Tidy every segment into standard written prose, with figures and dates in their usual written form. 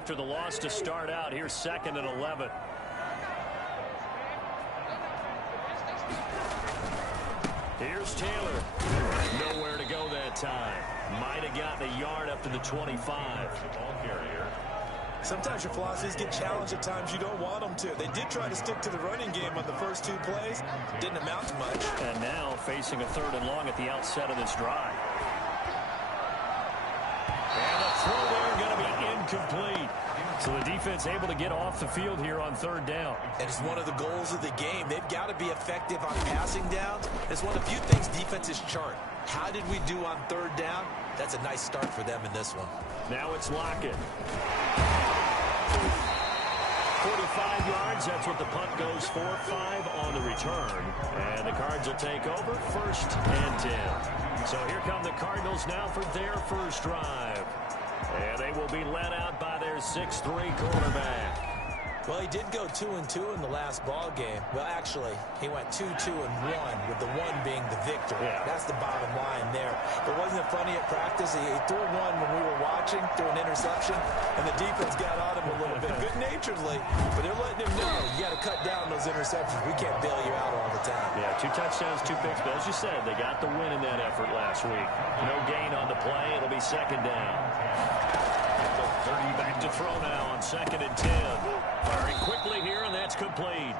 after the loss to start out. Here's 2nd and 11. Here's Taylor. Nowhere to go that time. Might have gotten a yard up to the 25. Sometimes your philosophies get challenged at times you don't want them to. They did try to stick to the running game on the first 2 plays. Didn't amount to much. And now facing a 3rd and long at the outset of this drive. And the throw there going to be incomplete. So the defense able to get off the field here on 3rd down. And it's one of the goals of the game. They've got to be effective on passing downs. It's one of the few things defenses chart. How did we do on 3rd down? That's a nice start for them in this one. Now it's Lockett. 45 yards, that's what the punt goes for. 5 on the return. And the Cards will take over 1st and 10. So here come the Cardinals now for their first drive. And they will be led out by their 6'3" quarterback. Well, he did go 2-2 in the last ball game. Well, actually, he went 2-2-1, with the 1 being the victory. Yeah. That's the bottom line there. But wasn't it funny at practice? He threw one when we were watching, threw an interception, and the defense got on him a little bit, good-naturedly. But they're letting him know, you got to cut down those interceptions. We can't bail you out all the time. Yeah, 2 touchdowns, 2 picks. But as you said, they got the win in that effort last week. No gain on the play. It'll be 2nd down. 30 back to throw now on 2nd and 10. Firing quickly here, and that's complete.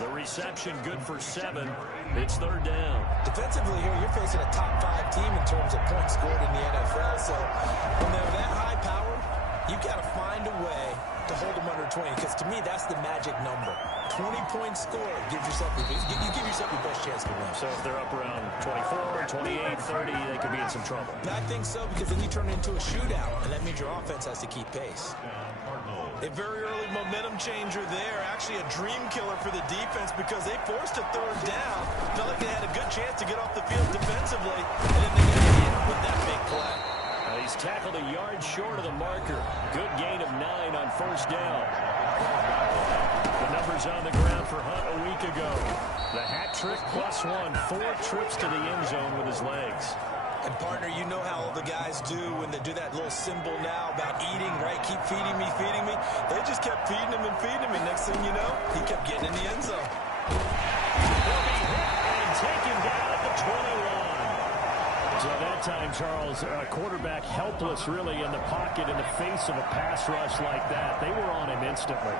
The reception good for 7. It's 3rd down. Defensively here, you're facing a top 5 team in terms of points scored in the NFL. So when they're that high powered, you've got to find a way to hold them under 20. Because to me, that's the magic number. 20-point score gives yourself you give yourself your best chance to win. So if they're up around 24, 28, 30, they could be in some trouble. I think so, because then you turn it into a shootout, and that means your offense has to keep pace. A very early momentum changer there. Actually a dream killer for the defense because they forced a 3rd down. Felt like they had a good chance to get off the field defensively, and then they got hit with that big play. He's tackled a yard short of the marker. Good gain of 9 on 1st down. The numbers on the ground for Hunt a week ago. The hat trick plus 1. 4 trips to the end zone with his legs. And, partner, you know how all the guys do when they do that little symbol now about eating, right? Keep feeding me, feeding me. They just kept feeding him and feeding him. And next thing you know, he kept getting in the end zone. He'll be hit and taken down at the 21. So that time, Charles, quarterback helpless really in the pocket in the face of a pass rush like that. They were on him instantly.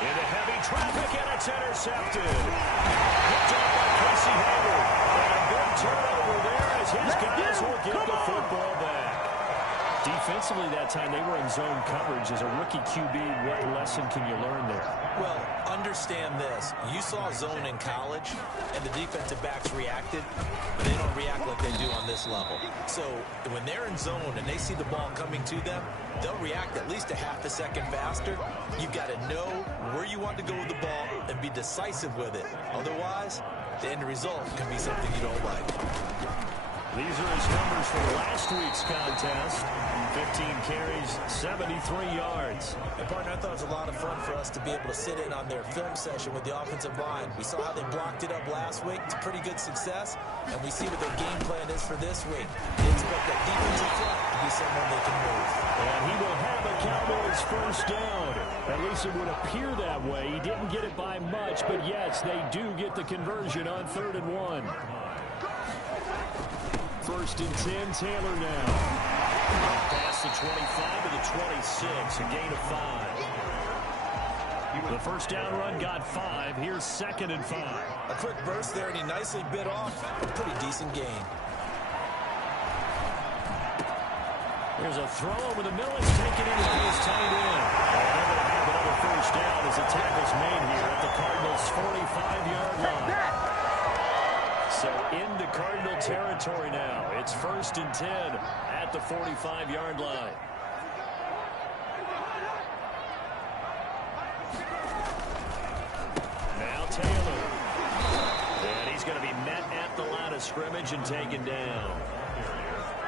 Into heavy traffic, and it's intercepted. Picked up by Casey Hayward. And a big turnover there as his guys will get the football back. Defensively that time, they were in zone coverage. As a rookie QB, what lesson can you learn there? Well, understand this. You saw zone in college, and the defensive backs reacted, but they don't react like they do on this level. So when they're in zone and they see the ball coming to them, they'll react at least a half a second faster. You've got to know where you want to go with the ball and be decisive with it. Otherwise, the end result can be something you don't like. These are his numbers for last week's contest. 15 carries, 73 yards. And, partner, I thought it was a lot of fun for us to be able to sit in on their film session with the offensive line. We saw how they blocked it up last week. It's pretty good success. And we see what their game plan is for this week. They expect that defensive front to be someone they can move. And he will have the Cowboys first down. At least it would appear that way. He didn't get it by much, but yes, they do get the conversion on 3rd and 1. 1st and 10, Taylor now. Past the 25 to the 26, a gain of 5. The first down run got 5. Here's 2nd and 5. A quick burst there, and he nicely bit off a pretty decent gain. There's a throw over the middle. It's taken in by his tight end. And they're going to have another first down as the tackle's made here at the Cardinals' 45-yard line. So into Cardinal territory now. It's 1st and 10 at the 45-yard line. Now Taylor. And he's going to be met at the line of scrimmage and taken down.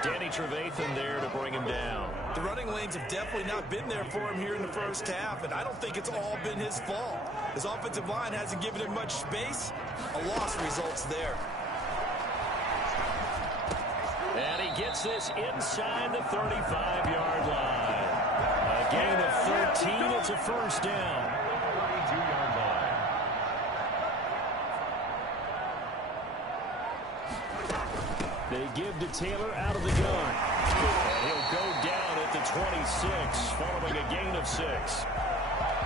Danny Trevathan there to bring him down. The running lanes have definitely not been there for him here in the first half, and I don't think it's all been his fault. His offensive line hasn't given him much space. A loss results there. And he gets this inside the 35-yard line. A gain of 13. It's a first down. 32-yard line. They give to Taylor out of the gun. And he'll go down at the 26, following a gain of 6.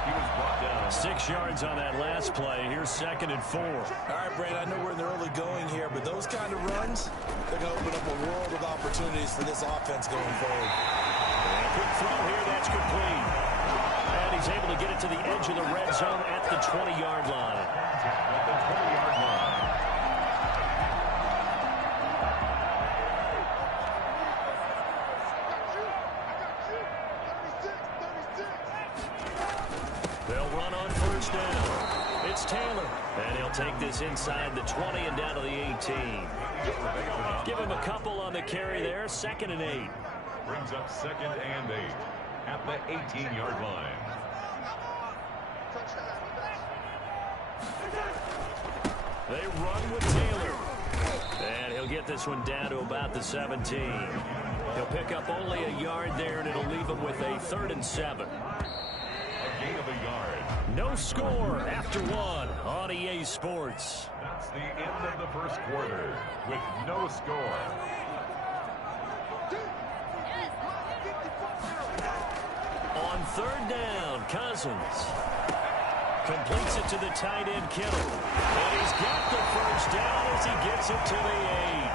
He was brought down. 6 yards on that last play. Here's 2nd and 4. All right, Brandon, I know we're in the early going here, but those kind of runs, they're going to open up a world of opportunities for this offense going forward. And a quick throw here, that's complete. And he's able to get it to the edge of the red zone at the 20-yard line. At the 20-yard line. They'll run on first down. It's Taylor. And he'll take this inside the 20 and down to the 18. Give him a couple on the carry there. 2nd and 8. Brings up 2nd and 8 at the 18-yard line. They run with Taylor. And he'll get this one down to about the 17. He'll pick up only a yard there, and it'll leave him with a 3rd and 7. A gain of a yard. No score after 1 on EA Sports. That's the end of the first quarter with no score. On 3rd down, Cousins completes it to the tight end, Kittle. And he's got the first down as he gets it to the 8.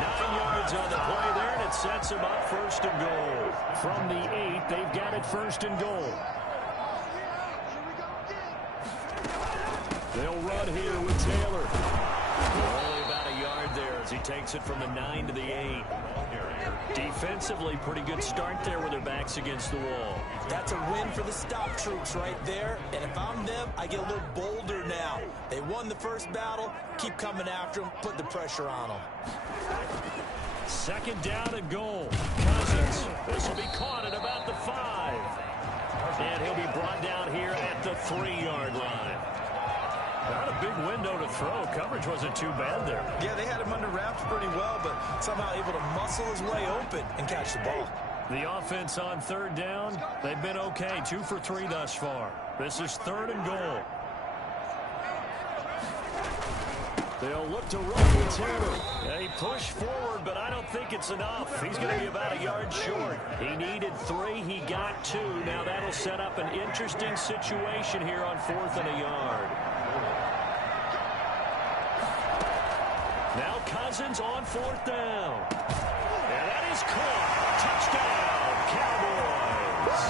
9 yards on the play there, and it sets him up 1st and goal. From the 8, they've got it 1st and goal. They'll run here with Taylor. Only about a yard there as he takes it from the 9 to the 8. Defensively, pretty good start there with their backs against the wall. That's a win for the stop troops right there. And if I'm them, I get a little bolder now. They won the first battle. Keep coming after them. Put the pressure on them. 2nd down and goal. Cousins. This will be caught at about the 5. And he'll be brought down here at the 3-yard line. Not a big window to throw. Coverage wasn't too bad there. Yeah, they had him under wraps pretty well, but somehow able to muscle his way open and catch the ball. The offense on 3rd down, they've been okay. 2 for 3 thus far. This is 3rd and goal. They'll look to run with Taylor. They push forward, but I don't think it's enough. He's going to be about a yard short. He needed 3. He got 2. Now that'll set up an interesting situation here on 4th and a yard. Now Cousins on 4th down. And that is caught. Touchdown, Cowboys.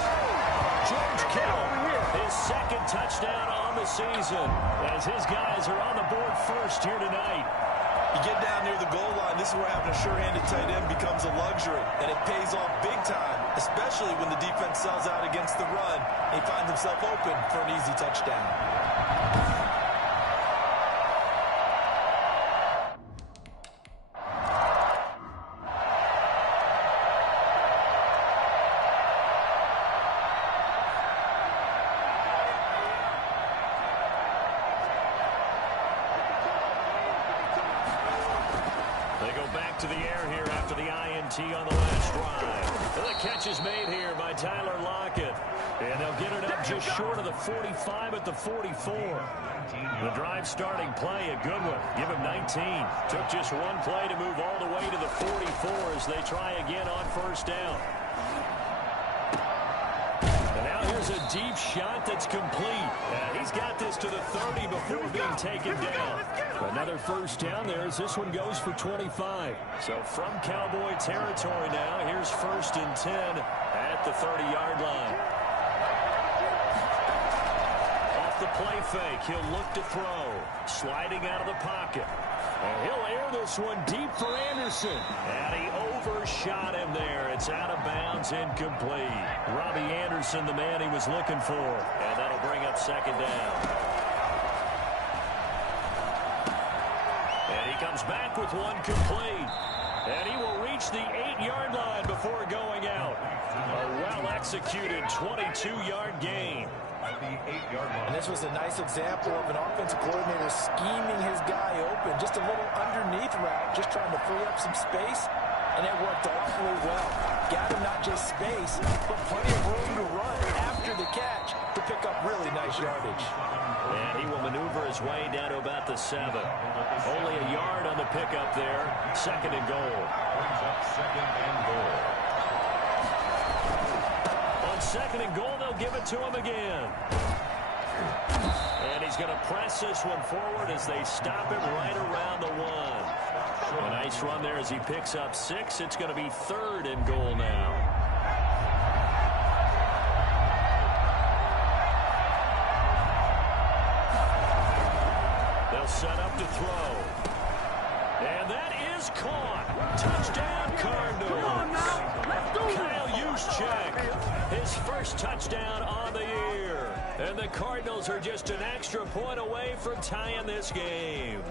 George Kittle, his 2nd touchdown on the season, as his guys are on the board first here tonight. You get down near the goal line, this is where having a sure-handed tight end becomes a luxury, and it pays off big time, especially when the defense sells out against the run, and he finds himself open for an easy touchdown. To the air here after the INT on the last drive. And the catch is made here by Tyler Lockett. And they'll get it up just short of the 45 at the 44. The drive starting play, a good one. Give him 19. Took just one play to move all the way to the 44 as they try again on 1st down. And now here's a deep shot that's complete. And he's got this to the 30 before being taken down. Another 1st down there as this one goes for 25. So from Cowboy territory now, here's 1st and 10 at the 30-yard line. Off the play fake, he'll look to throw. Sliding out of the pocket. And he'll air this one deep for Anderson. And he overshot him there. It's out of bounds, incomplete. Robbie Anderson, the man he was looking for. And that'll bring up 2nd down. And he comes back with one complete. And he will reach the 8-yard line before going out. A well-executed 22-yard gain. At the 8-yard line. And this was a nice example of an offensive coordinator scheming his guy open. Just a little underneath route, just trying to free up some space. And it worked awfully well. Got him not just space, but plenty of room to run after the catch to pick up really nice yardage. And he will maneuver his way down to about the 7. Only a yard on the pickup there. 2nd and goal. Brings up 2nd and goal. On 2nd and goal, they'll give it to him again. And he's going to press this one forward as they stop it right around the 1. A nice run there as he picks up 6. It's going to be 3rd and goal now. They'll set up to throw. And that is caught. Touchdown, Cardinals. Come on now. Let's do Kyle Juszczyk, his first touchdown on the year. And the Cardinals are just an extra point away from tying this game.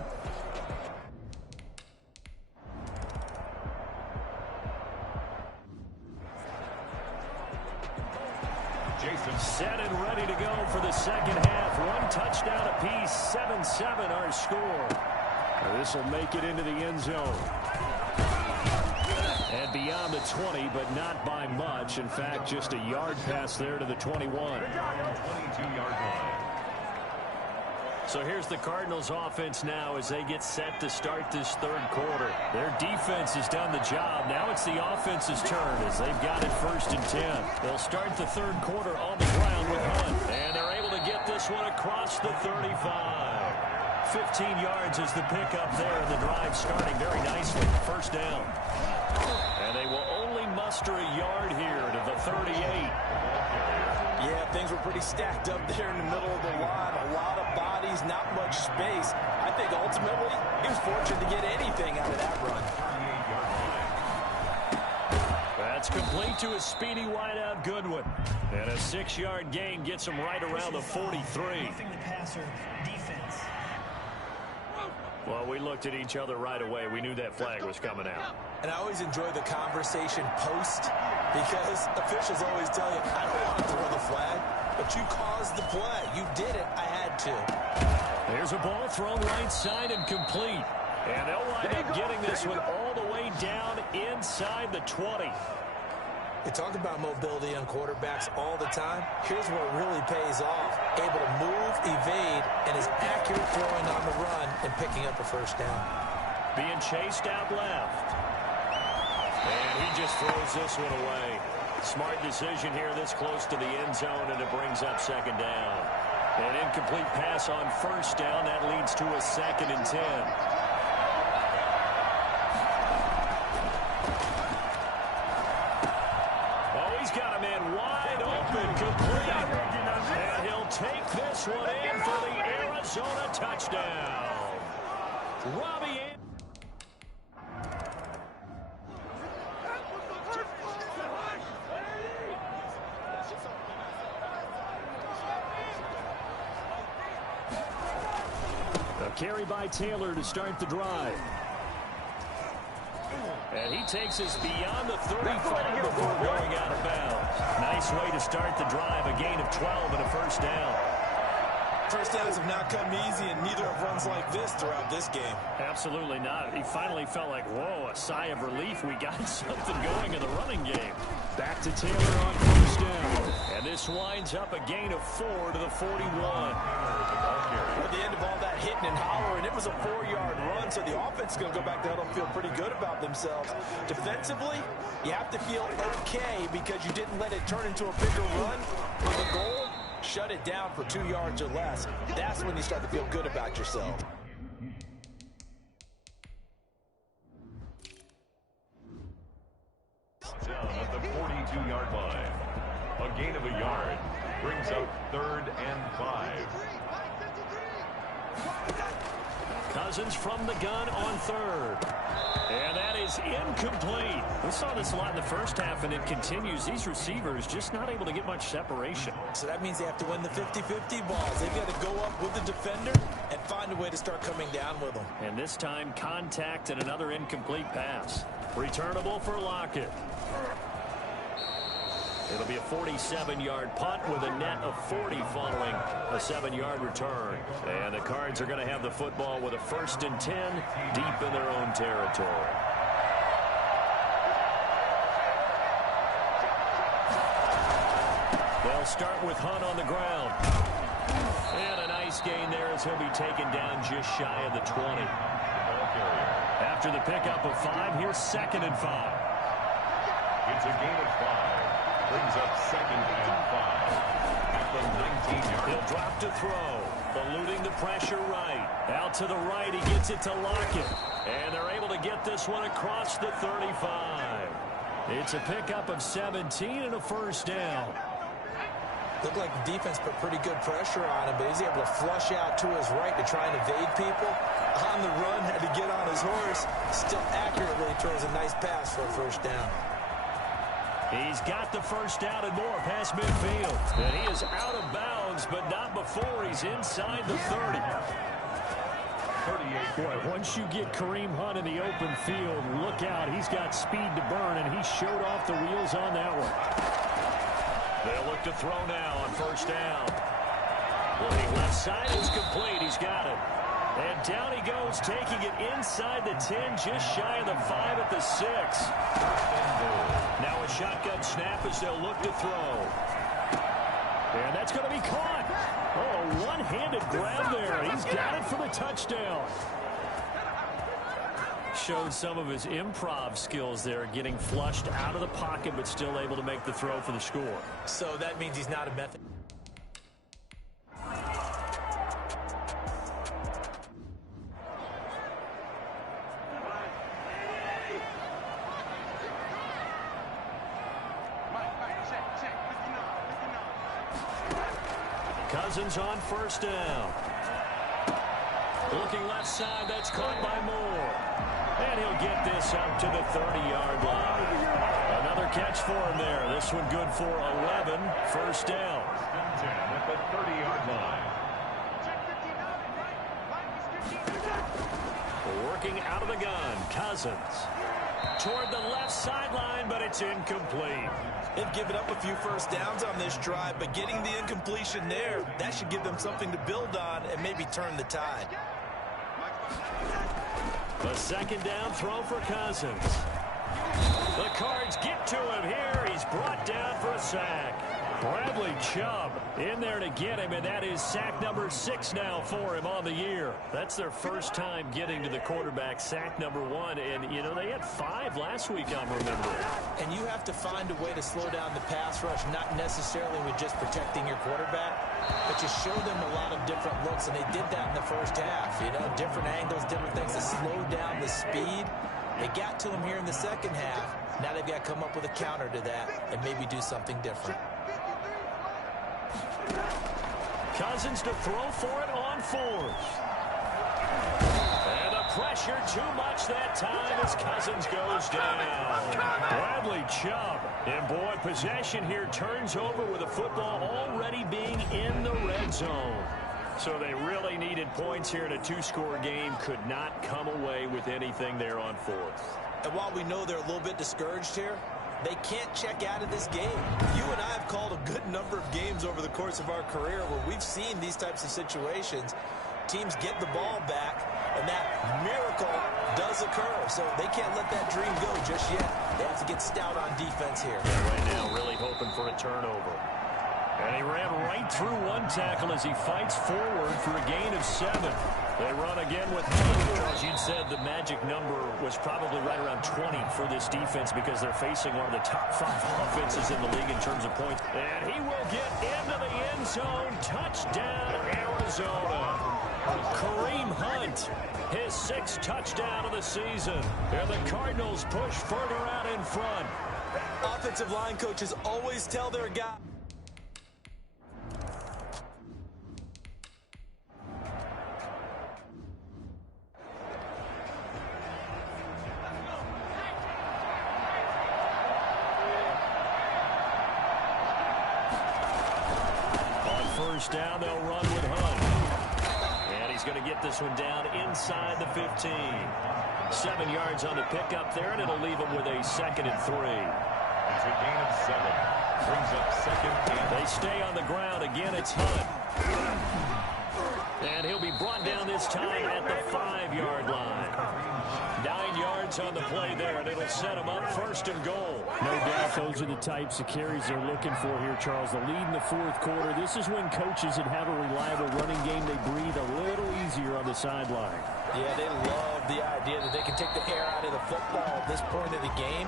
Set and ready to go for the second half. 1 touchdown apiece, 7-7 our score. This will make it into the end zone. And beyond the 20, but not by much. In fact, just a yard pass there to the 21. 22-yard line. So here's the Cardinals offense now as they get set to start this 3rd quarter. Their defense has done the job. Now it's the offense's turn as they've got it 1st and 10. They'll start the 3rd quarter on the ground with Hunt. And they're able to get this one across the 35. 15 yards is the pickup there, and the drive starting very nicely. 1st down. And they will only muster a yard here to the 38. Yeah, things were pretty stacked up there in the middle of the line. A lot of bodies, not much space. I think ultimately he was fortunate to get anything out of that run. That's complete to a speedy wideout Goodwin. And a 6-yard gain gets him right around the 43. Well, we looked at each other right away. We knew that flag was coming out. And I always enjoy the conversation post because officials always tell you, I don't want to throw the flag, but you caused the play. You did it. I had to. There's a ball thrown right side and complete. And they'll wind up getting this one all the way down inside the 20. We talk about mobility on quarterbacks all the time. Here's where it really pays off. Able to move, evade, and is accurate throwing on the run and picking up a 1st down. Being chased out left. And he just throws this one away. Smart decision here this close to the end zone, and it brings up 2nd down. An incomplete pass on 1st down. That leads to a 2nd and 10. Got a man wide open, complete. And he'll take this one in for the Arizona touchdown. Robbie. A carry by Taylor to start the drive. And he takes us beyond the 35 before going out of bounds. Nice way to start the drive. A gain of 12 and a 1st down. 1st downs have not come easy, and neither have runs like this throughout this game. Absolutely not. He finally felt like, whoa, a sigh of relief. We got something going in the running game. Back to Taylor on 1st down. And this winds up a gain of 4 to the 41. At the end of all that hitting and hollering, it was a 4-yard run, so the offense is going to go back there and feel pretty good about themselves. Defensively, you have to feel okay because you didn't let it turn into a bigger run. For the goal, shut it down for 2 yards or less. That's when you start to feel good about yourself. Down at the 42-yard line. A gain of a yard brings up 3rd and 5. Cousins from the gun on 3rd. And that is incomplete. We saw this a lot in the 1st half, and it continues. These receivers just not able to get much separation. So that means they have to win the 50-50 balls. They've got to go up with the defender and find a a way to start coming down with them. And this time, contact and another incomplete pass. Returnable for Lockett. It'll be a 47-yard punt with a net of 40 following a 7-yard return. And the Cards are going to have the football with a 1st and 10 deep in their own territory. They'll start with Hunt on the ground. And a nice gain there as he'll be taken down just shy of the 20. After the pickup of 5, here's 2nd and 5. It's a gain of 5. Brings up 2nd and 5 at the 19-yard. He'll drop to throw, eluding the pressure right. Out to the right, he gets it to Lockett. And they're able to get this one across the 35. It's a pickup of 17 and a 1st down. Looked like the defense put pretty good pressure on him, but he's able to flush out to his right to try and evade people. On the run, had to get on his horse. Still accurately throws a nice pass for a 1st down. He's got the 1st down and more past midfield. And he is out of bounds, but not before he's inside the 30. 38. Boy, once you get Kareem Hunt in the open field, look out. He's got speed to burn, and he showed off the wheels on that one. They'll look to throw now on 1st down. Looking left side, it's complete. He's got it. And down he goes, taking it inside the 10, just shy of the 5 at the 6. Now a shotgun snap as they'll look to throw. And that's going to be caught. Oh, a one-handed grab there. He's got it for the touchdown. Showed some of his improv skills there, getting flushed out of the pocket, but still able to make the throw for the score. So that means he's not a method. Cousins on 1st down. Looking left side, that's caught by Moore. And he'll get this up to the 30-yard line. Another catch for him there. This one good for 11. 1st down. 10 at the 30-yard line. Working out of the gun, Cousins. Toward the left sideline, but it's incomplete. They've given up a few 1st downs on this drive, but getting the incompletion there, that should give them something to build on and maybe turn the tide. The 2nd down throw for Cousins. The Cards get to him here. He's brought down for a sack. Bradley Chubb in there to get him, and that is sack number 6 now for him on the year. That's their 1st time getting to the quarterback, sack number 1. And, you know, they had 5 last week, I'm remembering. And you have to find a way to slow down the pass rush, not necessarily with just protecting your quarterback, but you show them a lot of different looks, and they did that in the 1st half. You know, different angles, different things to slow down the speed. They got to him here in the 2nd half. Now they've got to come up with a counter to that and maybe do something different. Cousins to throw for it on 4th. And the pressure too much that time as Cousins goes down. Bradley Chubb. And boy, possession here turns over with the football already being in the red zone. So they really needed points here in a 2-score game. Could not come away with anything there on 4th. And while we know they're a little bit discouraged here, they can't check out of this game. You and I have called a good number of games over the course of our career where we've seen these types of situations. Teams get the ball back, and that miracle does occur. So they can't let that dream go just yet. They have to get stout on defense here. Yeah, right now, really hoping for a turnover. And he ran right through one tackle as he fights forward for a gain of 7. They run again with Hunt. As you said, the magic number was probably right around 20 for this defense because they're facing one of the top 5 offenses in the league in terms of points. And he will get into the end zone. Touchdown, Arizona. Kareem Hunt, his 6th touchdown of the season. And the Cardinals push further out in front. Offensive line coaches always tell their guys. On 1st down, they'll run with Hunt. And he's going to get this one down inside the 15. 7 yards on the pickup there, and it'll leave him with a 2nd and 3. It's a gain of 7. Brings up 2nd and... They stay on the ground. Again, it's Hunt. And he'll be brought down this time at the 5-yard line. 9 yards on the play there, and it'll set him up 1st and goal. No doubt those are the types of carries they're looking for here, Charles. The lead in the 4th quarter. This is when coaches that have a reliable running game, they breathe a little easier on the sideline. Yeah, they love the idea that they can take the air out of the football at this point of the game.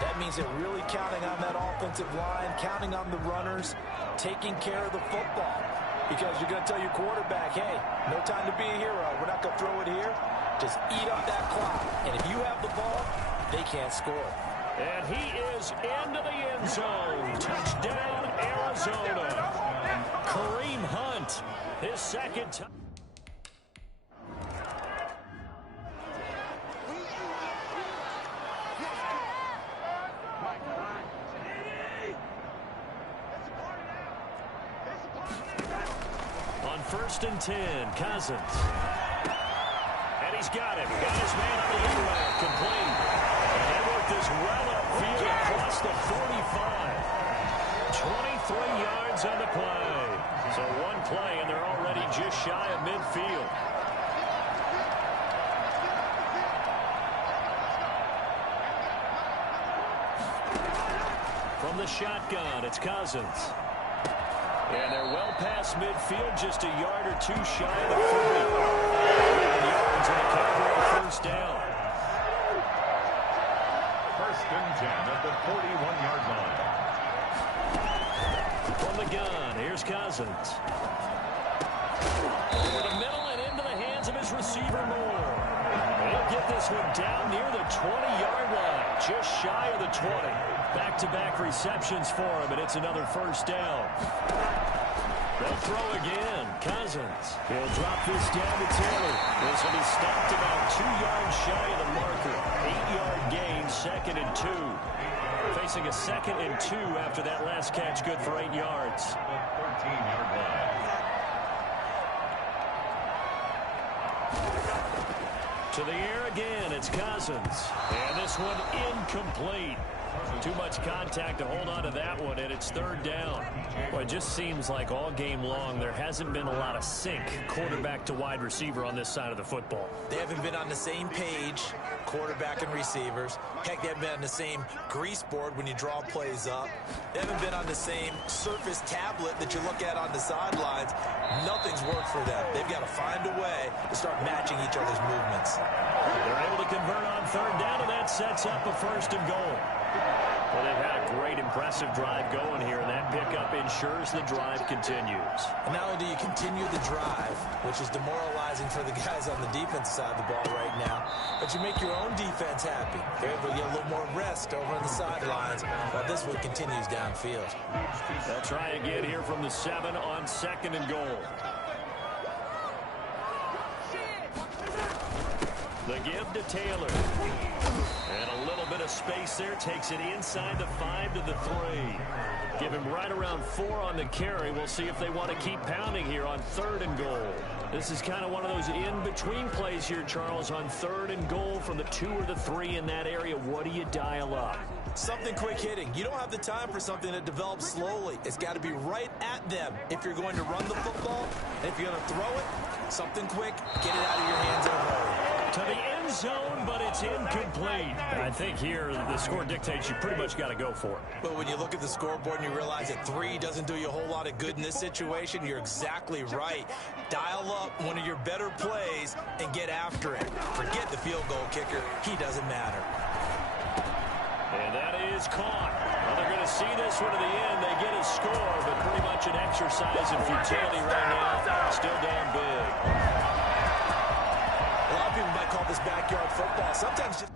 That means they're really counting on that offensive line, counting on the runners, taking care of the football. Because you're going to tell your quarterback, hey, no time to be a hero. We're not going to throw it here. Just eat up that clock. And if you have the ball, they can't score. And he is into the end zone. Touchdown, Arizona. Kareem Hunt, his 2nd time. On 1st and 10, Cousins. And he's got it. Got his man on the end, complete. And they work this well upfield across the 45. 23 yards on the play. So one play, and they're already just shy of midfield. From the shotgun, it's Cousins. And they're well past midfield, just a yard or 2 shy of the 40. 9 yards and a Cowboy 1st down. 1st and 10 at the 41-yard line. From the gun, here's Cousins. Over the middle and into the hands of his receiver, Moore. He'll get this one down near the 20-yard line, just shy of the 20. Back-to-back receptions for him, and it's another 1st down. They'll throw again. Cousins. He'll drop this down to Taylor. This will be stopped about 2 yards shy of the marker. 8-yard gain, 2nd and 2. Facing a 2nd and 2 after that last catch, good for 8 yards. 13-yard line. To the air again, it's Cousins. And this one incomplete. Too much contact to hold on to that one, and it's 3rd down. Well, it just seems like all game long there hasn't been a lot of sync quarterback to wide receiver on this side of the football. They haven't been on the same page, quarterback and receivers. Heck, they haven't been on the same grease board when you draw plays up. They haven't been on the same surface tablet that you look at on the sidelines. Nothing's worked for them. They've got to find a way to start matching each other's movements. They're able to convert on 3rd down, and that sets up a 1st and goal. Well, they've had a great, impressive drive going here, and that pickup ensures the drive continues. And not only do you continue the drive, which is demoralizing for the guys on the defense side of the ball right now, but you make your own defense happy. They're able to get a little more rest over on the sidelines while this one continues downfield. They'll try again here from the 7 on 2nd and goal. The give to Taylor. And a little bit of space there. Takes it inside the 5 to the 3. Give him right around 4 on the carry. We'll see if they want to keep pounding here on 3rd and goal. This is kind of one of those in-between plays here, Charles, on 3rd and goal from the 2 or the 3 in that area. What do you dial up? Something quick hitting. You don't have the time for something that develops slowly. It's got to be right at them if you're going to run the football. And if you're going to throw it, something quick, get it out of your hands in a hurry. To the end zone, but it's incomplete. I think here the score dictates you pretty much got to go for it. But when you look at the scoreboard and you realize that 3 doesn't do you a whole lot of good in this situation, you're exactly right. Dial up one of your better plays and get after it. Forget the field goal kicker. He doesn't matter. And that is caught. Well, they're going to see this one to the end. They get a score, but pretty much an exercise in futility right now. Still down big. A lot of people might call this backyard football. Sometimes just...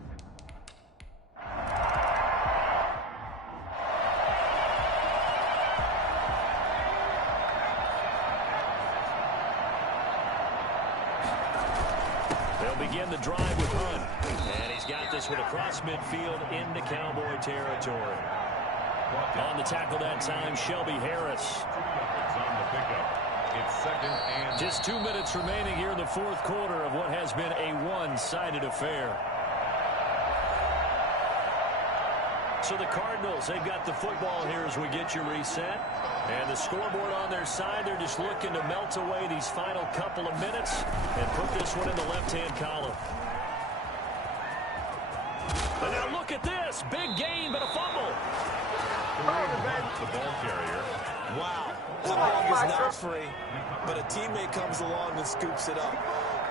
They'll begin the drive with Hunt. And he's got this one across midfield into Cowboy territory. On the tackle that time, Shelby Harris. On the pickup. It's second and... Just 2 minutes remaining here in the fourth quarter of what has been a one-sided affair. So the Cardinals, they've got the football here as we get you reset. And the scoreboard on their side, they're just looking to melt away these final couple of minutes and put this one in the left-hand column. And now look at this. Big gain, but a fumble. The ball carrier. Wow. The ball is not free, but a teammate comes along and scoops it up.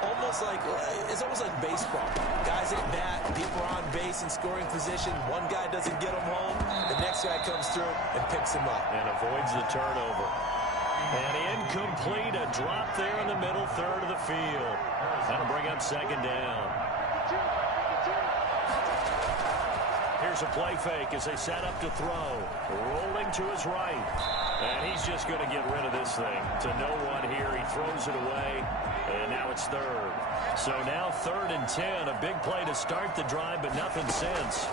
It's almost like baseball. Guys at bat, people are on base in scoring position. One guy doesn't get him home. The next guy comes through and picks him up. And avoids the turnover. And incomplete, a drop there in the middle third of the field. That'll bring up second down. Here's a play fake as they set up to throw. Rolling to his right. And he's just going to get rid of this thing. To no one here. He throws it away. And now it's third. So now 3rd and 10. A big play to start the drive, but nothing since.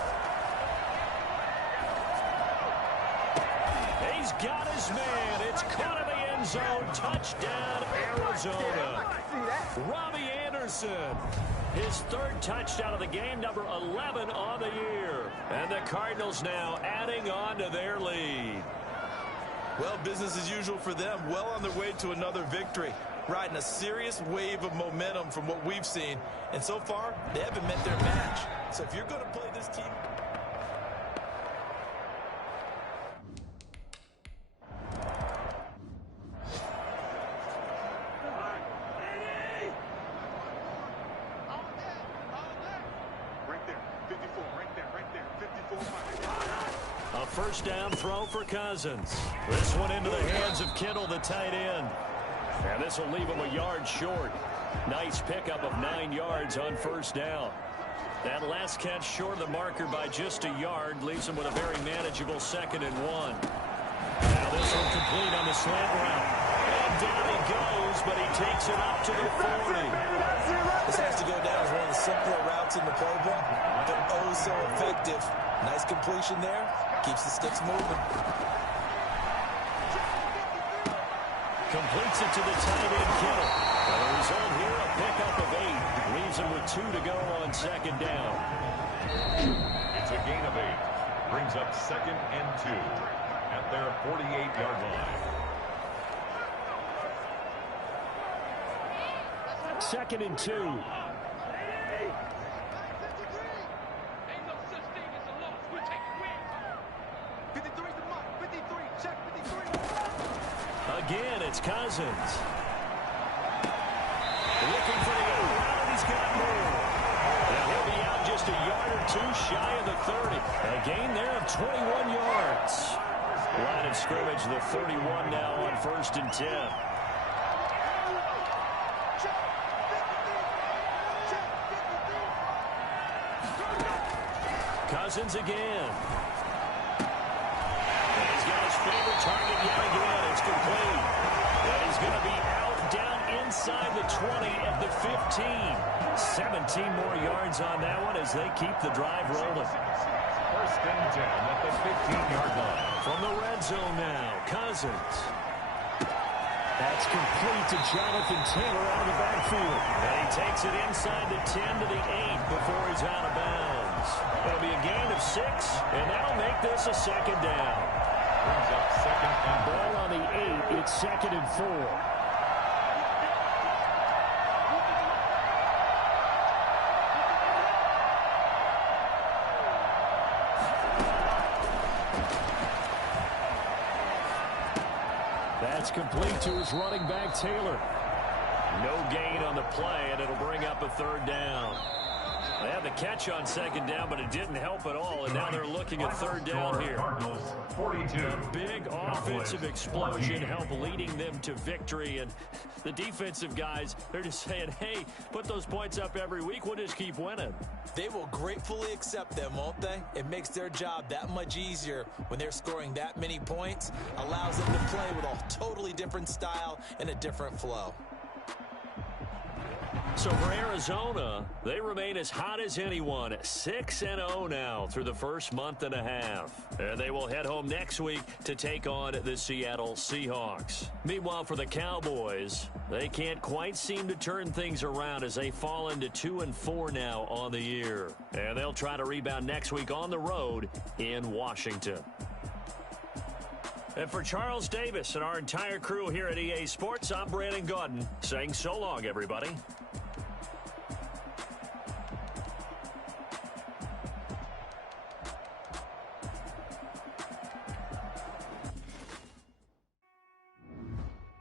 He's got his man. It's caught in the end zone. Touchdown, Arizona. Robbie Anderson. His 3rd touchdown of the game, number 11 on the year. And the Cardinals now adding on to their lead. Well, business as usual for them. Well on their way to another victory. Riding a serious wave of momentum from what we've seen. And so far, they haven't met their match. So if you're going to play this team... A first down throw for Cousins. This one into the hands of Kittle, the tight end. And this will leave him a yard short. Nice pickup of 9 yards on first down. That last catch short of the marker by just a yard leaves him with a very manageable 2nd and 1. Now this one complete on the slant route. And down he goes, but he takes it up to the 40. This has to go down as one of the simpler routes in the playbook, but oh so effective. Nice completion there. Keeps the sticks moving. Completes it to the tight end, Kittle. And the result here, a pickup of 8. Leaves him with 2 to go on 2nd down. It's a gain of 8. Brings up 2nd and 2 at their 48-yard line. 2nd and 2. Again, it's Cousins. Looking for the end round. He's got more. And he'll be out just a yard or 2 shy of the 30. A gain there of 21 yards. Line of scrimmage, the 31 now on 1st and 10. Cousins again. And he's got his favorite target yet again. It's complete. And he's going to be out down inside the 20 at the 15. 17 more yards on that one as they keep the drive rolling. 1st and 10 at the 15-yard line. From the red zone now, Cousins. That's complete to Jonathan Taylor out of the backfield. And he takes it inside the 10 to the 8 before he's out of bounds. It'll be a gain of 6, and that'll make this a 2nd down. Brings up 2nd and Ball on the 8, it's 2nd and 4. That's complete to his running back, Taylor. No gain on the play, and it'll bring up a 3rd down. They had the catch on 2nd down, but it didn't help at all, and now they're looking at 3rd down here. 42. A big offensive explosion help leading them to victory, and the defensive guys, they're just saying, hey, put those points up every week, we'll just keep winning. They will gratefully accept them, won't they? It makes their job that much easier when they're scoring that many points. Allows them to play with a totally different style and a different flow. So for Arizona, they remain as hot as anyone, 6-0 now through the first month and a half. And they will head home next week to take on the Seattle Seahawks. Meanwhile, for the Cowboys, they can't quite seem to turn things around as they fall into 2-4 now on the year. And they'll try to rebound next week on the road in Washington. And for Charles Davis and our entire crew here at EA Sports, I'm Brandon Gaudin saying so long, everybody.